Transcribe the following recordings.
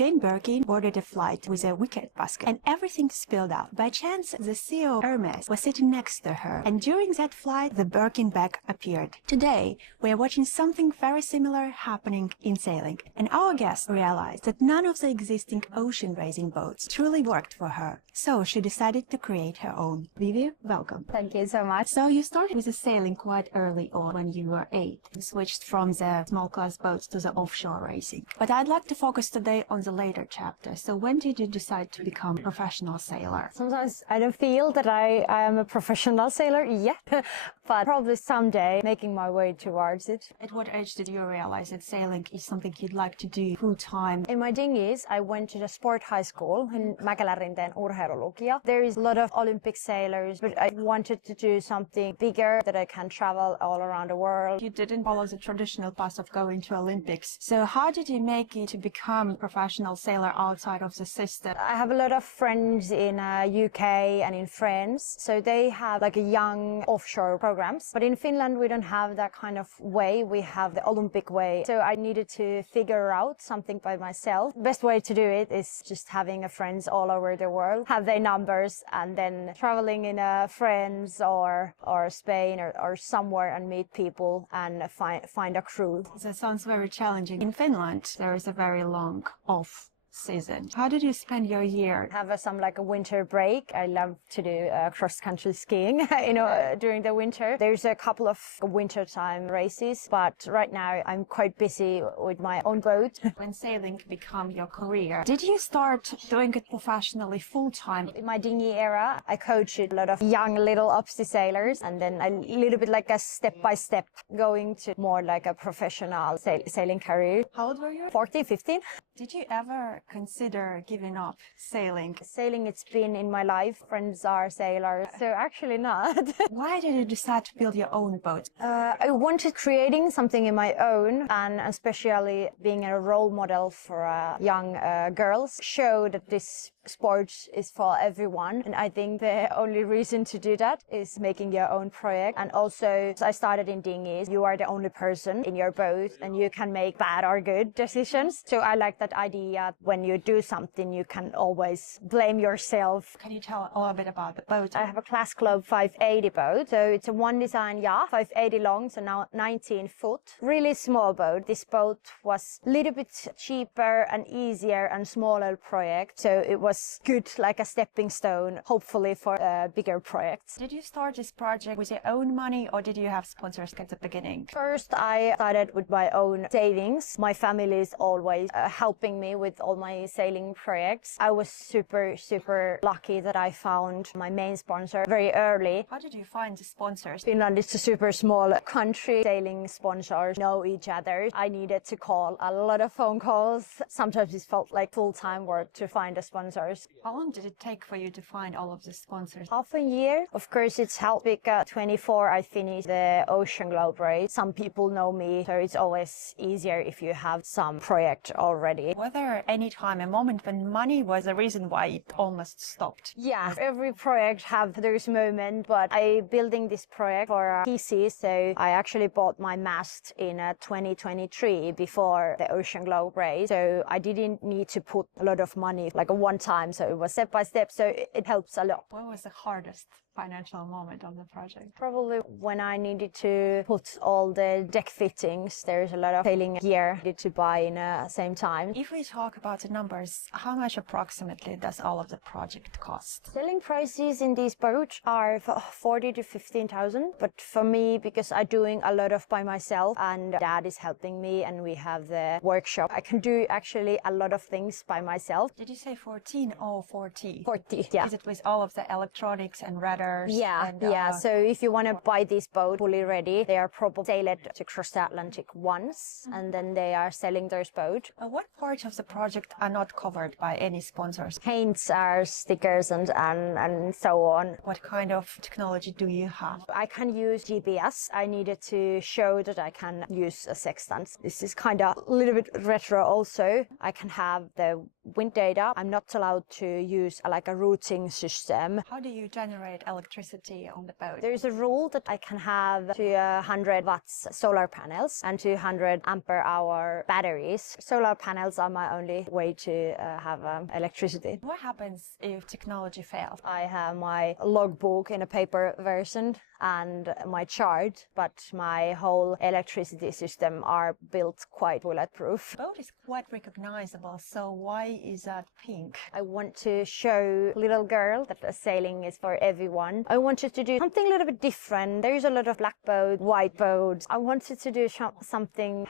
Jane Birkin boarded a flight with a wicket basket and everything spilled out. By chance, the CEO of Hermes was sitting next to her, and during that flight, the Birkin bag appeared. Today, we are watching something very similar happening in sailing, and our guest realized that none of the existing ocean-racing boats truly worked for her. So she decided to create her own. Viivi, welcome. Thank you so much. So you started with the sailing quite early on when you were 8. You switched from the small class boats to the offshore racing. But I'd like to focus today on the later chapter. So when did you decide to become a professional sailor? Sometimes I don't feel that I am a professional sailor yet, but probably someday making my way towards it. At what age did you realize that sailing is something you'd like to do full-time? In my dinghies, I went to the sport high school in Mäkelärinteen urheilulukio. There is a lot of Olympic sailors, but I wanted to do something bigger that I can travel all around the world. You didn't follow the traditional path of going to Olympics. So how did you make it to become a professional sailor outside of the system? I have a lot of friends in UK and in France, so they have like a young offshore programs. But in Finland, we don't have that kind of way. We have the Olympic way. So I needed to figure out something by myself. Best way to do it is just having friends all over the world, have their numbers, and then traveling in France or Spain or somewhere and meet people and find a crew. That sounds very challenging. In Finland, there is a very long off season. How did you spend your year? Have some like a winter break. I love to do cross-country skiing, during the winter. There's a couple of wintertime races, but right now I'm quite busy with my own boat. When sailing became your career, did you start doing it professionally full-time? In my dinghy era, I coached a lot of young little upsea sailors, and then a little bit like a step-by-step going to more like a professional sailing career. How old were you? 14, 15. Did you ever consider giving up sailing? Sailing, it's been in my life. Friends are sailors, so actually not. Why did you decide to build your own boat? I wanted creating something in my own, and especially being a role model for young girls, show that this sport is for everyone. And I think the only reason to do that is making your own project. And also, I started in dinghies. You are the only person in your boat, and you can make bad or good decisions. So I like that idea. When you do something, you can always blame yourself. Can you tell a little bit about the boat? I have a Class Club 580 boat. So it's a one design yacht, 580 long, so now 19 foot. Really small boat. This boat was a little bit cheaper and easier and smaller project. So it was good, like a stepping stone, hopefully for bigger projects. Did you start this project with your own money, or did you have sponsors at the beginning? First, I started with my own savings. My family is always helping me with all my sailing projects. I was super lucky that I found my main sponsor very early. How did you find the sponsors? Finland is a super small country. Sailing sponsors know each other. I needed to call a lot of phone calls. Sometimes it felt like full-time work to find a sponsor. How long did it take for you to find all of the sponsors? Half a year. Of course, it's helping. 24, I finished the Ocean Globe race. Some people know me, so it's always easier if you have some project already. Was there any time, a moment when money was the reason why it almost stopped? Yeah, every project have those moments, but I building this project for PC, so I actually bought my mast in 2023 before the Ocean Globe race. So I didn't need to put a lot of money like a one time, so it was step by step, so it helps a lot. What was the hardest financial moment of the project? Probably when I needed to put all the deck fittings. There's a lot of sailing gear I needed to buy in the same time. If we talk about the numbers, how much approximately does all of the project cost? Selling prices in these boats are 40 to 15,000, but for me, because I'm doing a lot of by myself and Dad is helping me and we have the workshop, I can do actually a lot of things by myself. Did you say 14 or 40? 40, yeah. Is it with all of the electronics and radars? Yeah. So if you want to buy this boat fully ready, they are probably sailed to cross the Atlantic once, and then they are selling those boats. What parts of the project are not covered by any sponsors? Paints are stickers and so on. What kind of technology do you have? I can use GPS. I needed to show that I can use a sextant. This is kind of a little bit retro also. I can have the wind data. I'm not allowed to use like a routing system. How do you generate electricity on the boat? There's a rule that I can have to 100 watts solar panels and 200 ampere hour batteries. Solar panels are my only way to have electricity. What happens if technology fails? I have my logbook in a paper version and my chart, but my whole electricity system are built quite bulletproof. The boat is quite recognizable, so why is that pink? I want to show little girl that sailing is for everyone. I wanted to do something a little bit different. There's a lot of black boats, white boats. I wanted to do something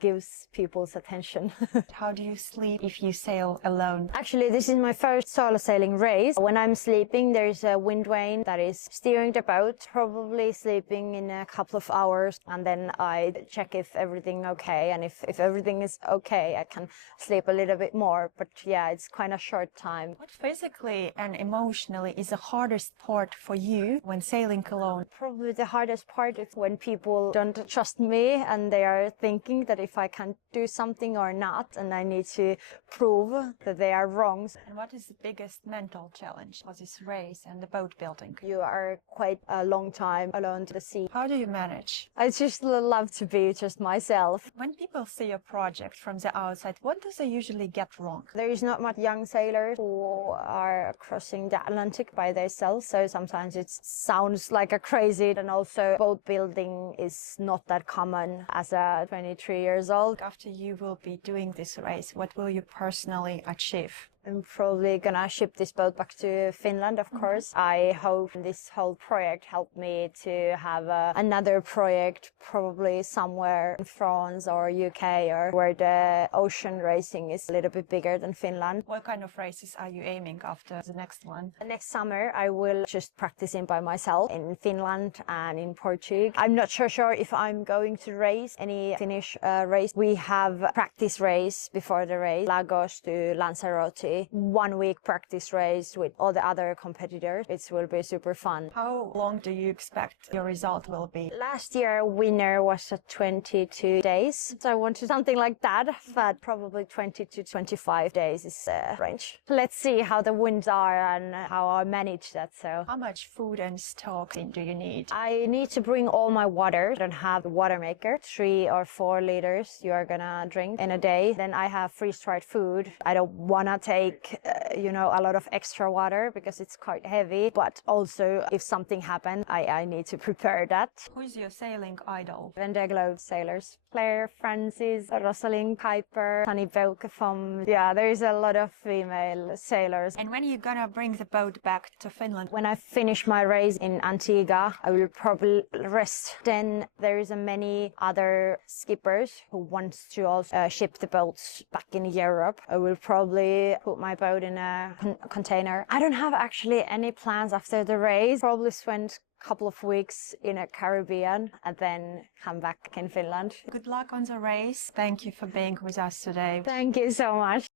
gives people's attention. How do you sleep if you sail alone? Actually, this is my first solo sailing race. When I'm sleeping, there's a wind vane that is steering the boat, probably sleeping in a couple of hours, and then I check if everything okay, and if everything is okay, I can sleep a little bit more. But yeah, it's kind of short time. What physically and emotionally is the hardest part for you when sailing alone? Probably the hardest part is when people don't trust me and they are thinking that if I can do something or not, and I need to prove that they are wrong. And what is the biggest mental challenge for this race and the boat building? You are quite a long time alone at the sea. How do you manage? I just love to be just myself. When people see a project from the outside, what does they usually get wrong? There is not much young sailors who are crossing the Atlantic by themselves, so sometimes it sounds like a crazy, and also boat building is not that common as a 23 years old. After you will be doing this race, what will you personally achieve? I'm probably gonna ship this boat back to Finland, of course. I hope this whole project helped me to have another project, probably somewhere in France or UK, or where the ocean racing is a little bit bigger than Finland. What kind of races are you aiming after the next one? Next summer, I will just practicing by myself in Finland and in Portugal. I'm not sure if I'm going to race any Finnish race. We have practice race before the race, Lagos to Lanzarote. 1 week practice race with all the other competitors. It will be super fun. How long do you expect your result will be? Last year winner was 22 days. So I wanted something like that, but probably 20 to 25 days is the range. Let's see how the winds are and how I manage that. So how much food and stock do you need? I need to bring all my water. I don't have a water maker. 3 or 4 liters you are gonna drink in a day. Then I have freeze-dried food. I don't wanna take a lot of extra water because it's quite heavy, but also if something happens, I need to prepare that. Who's your sailing idol? Vendée Globe sailors. Claire, Francis, Rosalind, Piper, Sunny Beuke from... Yeah, there is a lot of female sailors. And when are you gonna bring the boat back to Finland? When I finish my race in Antigua, I will probably rest. Then there is many other skippers who want to also ship the boats back in Europe. I will probably put my boat in a container. I don't have actually any plans after the race. Probably spend couple of weeks in a Caribbean and then come back in Finland. Good luck on the race. Thank you for being with us today. Thank you so much.